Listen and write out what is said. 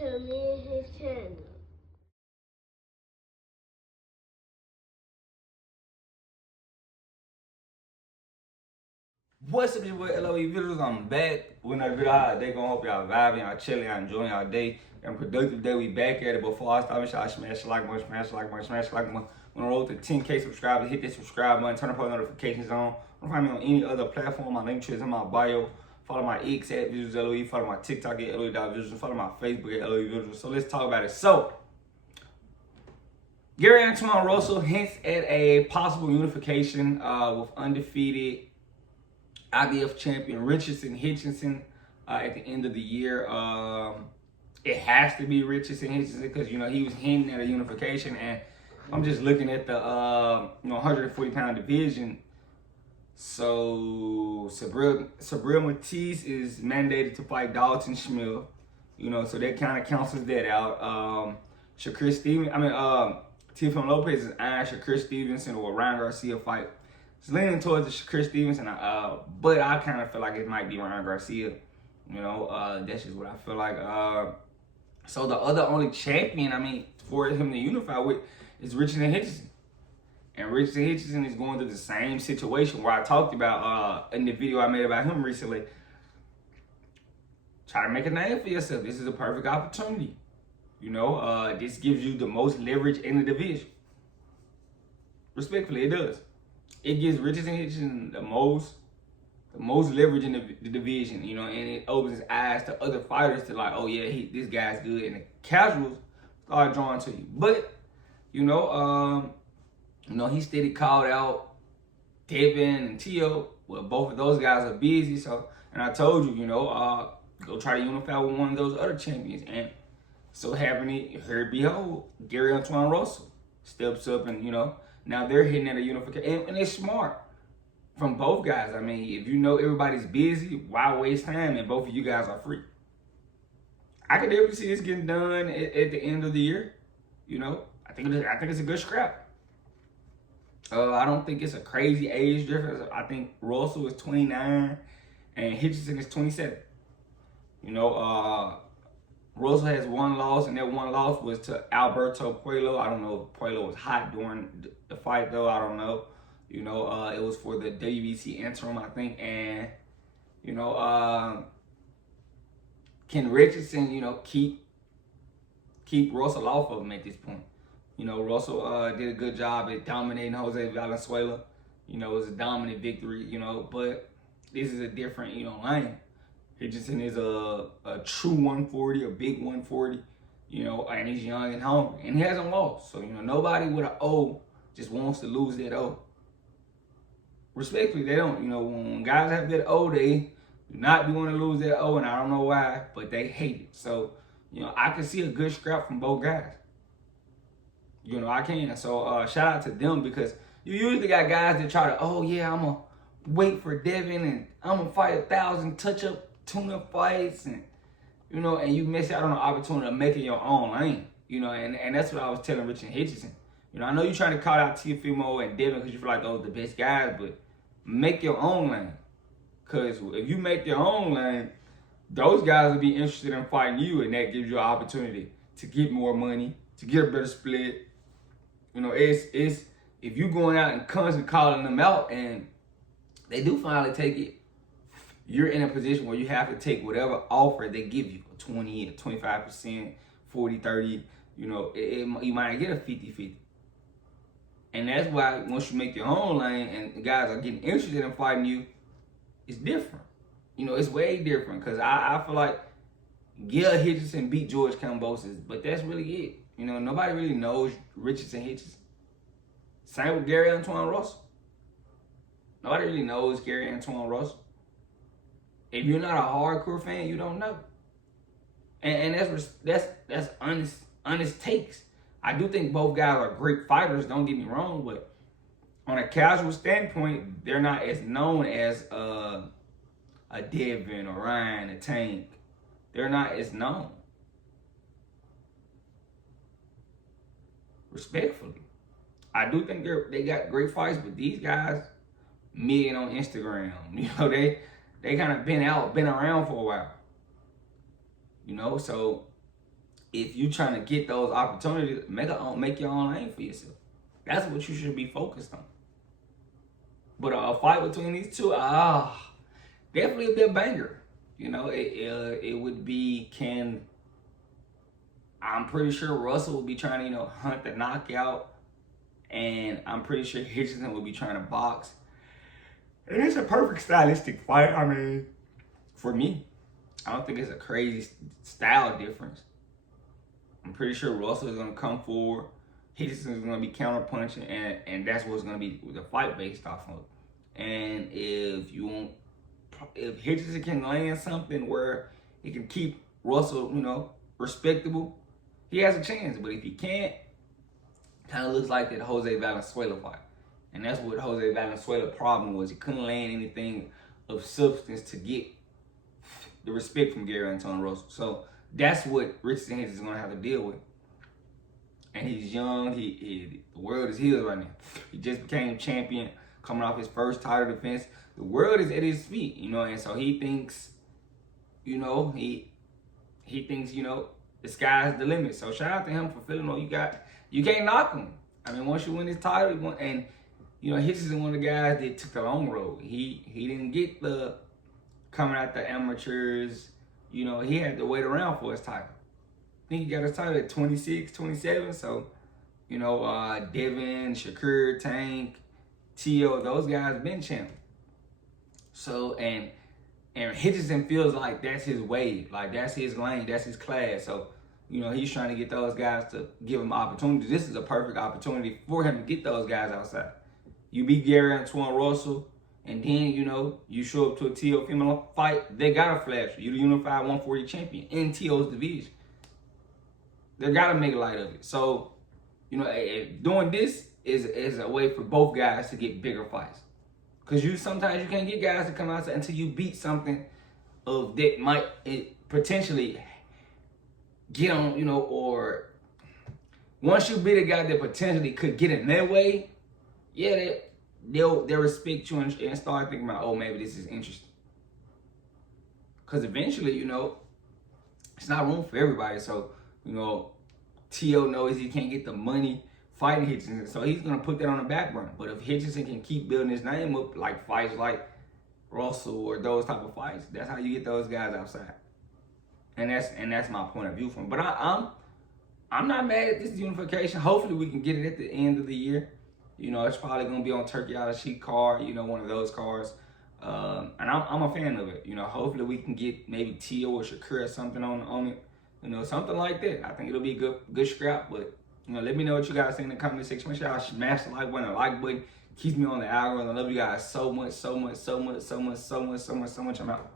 to me and his channel. What's up, your boy LOE Visuals? I'm back with another video. How they gonna hope y'all vibing, y'all chilling, y'all enjoying y'all day. And productive day. We back at it. Before I start, make sure I smash the like button, smash the like button, smash the like button. When I roll to 10K subscribers, hit that subscribe button, turn the post notifications on. Don't find me on any other platform. My link tree is in my bio. Follow my X at Visuals LOE. Follow my TikTok at LOE.Visuals. Follow my Facebook at LOE Visuals. So let's talk about it. So, Gary Antuanne Russell hints at a possible unification with undefeated IBF champion Richardson Hitchins at the end of the year. It has to be Richardson Hitchins because he was hinting at a unification, and I'm just looking at the 140-pound division. So Sabril Matisse is mandated to fight Dalton Schmill, so that kind of cancels that out. Shakur Stevenson, Teofimo Lopez is eyeing Shakur Stevenson or Ryan Garcia fight. It's leaning towards the Shakur Stevenson, but I kind of feel like it might be Ryan Garcia. That's just what I feel like. So the only champion, for him to unify with is Richardson Hitchins. And Richardson Hitchins is going through the same situation where I talked about in the video I made about him recently. Try to make a name for yourself. This is a perfect opportunity. This gives you the most leverage in the division. Respectfully, it does. It gives Richardson Hitchins the most leverage in the division, and it opens his eyes to other fighters to like, oh yeah, this guy's good, and the casuals start drawing to you. But he steady called out Devin and Tio. Well, both of those guys are busy, so and I told you, go try to unify with one of those other champions, and so happening, here behold, Gary Antuanne Russell steps up, and now they're hitting at a unification, and it's smart from both guys. If everybody's busy, why waste time? And both of you guys are free. I could definitely see this getting done at the end of the year. I think it's a good scrap. I don't think it's a crazy age difference. I think Russell is 29 and Hitchison is 27. Russell has one loss, and that one loss was to Alberto Puello. I don't know if Puello was hot during the fight, though. I don't know. It was for the WBC interim, I think. And, can Richardson, keep Russell off of him at this point? Russell did a good job at dominating Jose Valenzuela. It was a dominant victory, but this is a different, lane. Hitchison is a true 140, a big 140, and he's young and hungry, and he hasn't lost. So, nobody with an O just wants to lose that O. Respectfully, they don't. When guys have that O, they do not be wanting to lose that O, and I don't know why, but they hate it. So, I can see a good scrap from both guys. I can. So, shout out to them, because you usually got guys that try to, oh, yeah, I'm going to wait for Devin, and I'm going to fight 1,000 touch-up tune-up fights, and and you miss out on the opportunity of making your own lane, and that's what I was telling Richard Hitchison. I know you're trying to call out Teofimo and Devin because you feel like those are the best guys, but make your own lane. Because if you make your own lane, those guys will be interested in fighting you, and that gives you an opportunity to get more money, to get a better split. It's if you going out and constantly calling them out, and they do finally take it, you're in a position where you have to take whatever offer they give you, 20, 25%, 40, 30, you might get a 50-50. And that's why once you make your own lane and the guys are getting interested in fighting you, it's different. It's way different, because I feel like Gil Hitchison beat George Kambosos, but that's really it. Nobody really knows Richardson Hitchison. Same with Gary Antuanne Russell. Nobody really knows Gary Antuanne Russell. If you're not a hardcore fan, you don't know. And that's honest takes. I do think both guys are great fighters, don't get me wrong, but on a casual standpoint, they're not as known as a Devin or Ryan, a Tank. They're not as known. Respectfully. I do think they got great fights, but these guys, mid on Instagram, they kind of been around for a while. So if you trying to get those opportunities, make your own lane for yourself. That's what you should be focused on. But a fight between these two, definitely a bit banger. You know, it would be I'm pretty sure Russell will be trying to, you know, hunt the knockout, and I'm pretty sure Hitchins will be trying to box. And it's a perfect stylistic fight. I mean, for me, I don't think it's a crazy style difference. I'm pretty sure Russell is going to come forward. Hitchins is going to be counterpunching, and that's what's going to be the fight based off of. And if Hitchins can land something where he can keep Russell, you know, respectable, he has a chance. But if he can't, kind of looks like that Jose Valenzuela fight. And that's what Jose Valenzuela's problem was. He couldn't land anything of substance to get the respect from Gary Antuanne Russell. So that's what Richardson is going to have to deal with. And he's young. The world is his right now. He just became champion, coming off his first title defense. The world is at his feet, you know, and so he thinks, you know, he thinks, you know, the sky's the limit. So shout out to him for feeling you can't knock him. I mean, once you win this title, and you know, Hitchins is one of the guys that took the long road. He didn't get the coming out the amateurs. You know, he had to wait around for his title. I think he got his title at 26, 27. So, you know, Devin, Shakur, Tank, T.O., those guys been champions. So, and Hitchins feels like that's his wave. Like, that's his lane. That's his class. So, you know, he's trying to get those guys to give him opportunities. This is a perfect opportunity for him to get those guys outside. You beat Gary Antuanne Russell, and then, you know, you show up to a T.O. female fight, they got to flash you. You're the Unified 140 champion in T.O.'s division. They got to make light of it. So, you know, doing this is a way for both guys to get bigger fights. Because sometimes you can't get guys to come out until you beat something of that might potentially get on, you know, or once you beat a guy that potentially could get in their way, yeah, they'll respect you and start thinking about, oh, maybe this is interesting. Because eventually, you know, it's not room for everybody. So, you know, T.O. knows he can't get the money fighting Hitchins, so he's going to put that on the back burner. But if Hitchins can keep building his name up, like fights like Russell or those type of fights, that's how you get those guys outside. And that's my point of view from it. But I'm not mad at this unification. Hopefully we can get it at the end of the year. You know, it's probably going to be on Turkey Out of Sheet card, you know, one of those cards. And I'm a fan of it. You know, hopefully we can get maybe T.O. or Shakur or something on it. You know, something like that. I think it'll be a good scrap. But, you know, let me know what you guys think in the comment section. Make sure y'all smash the like button. The like button keeps me on the algorithm. I love you guys so much, so much, so much, so much, so much, so much, so much. I'm out.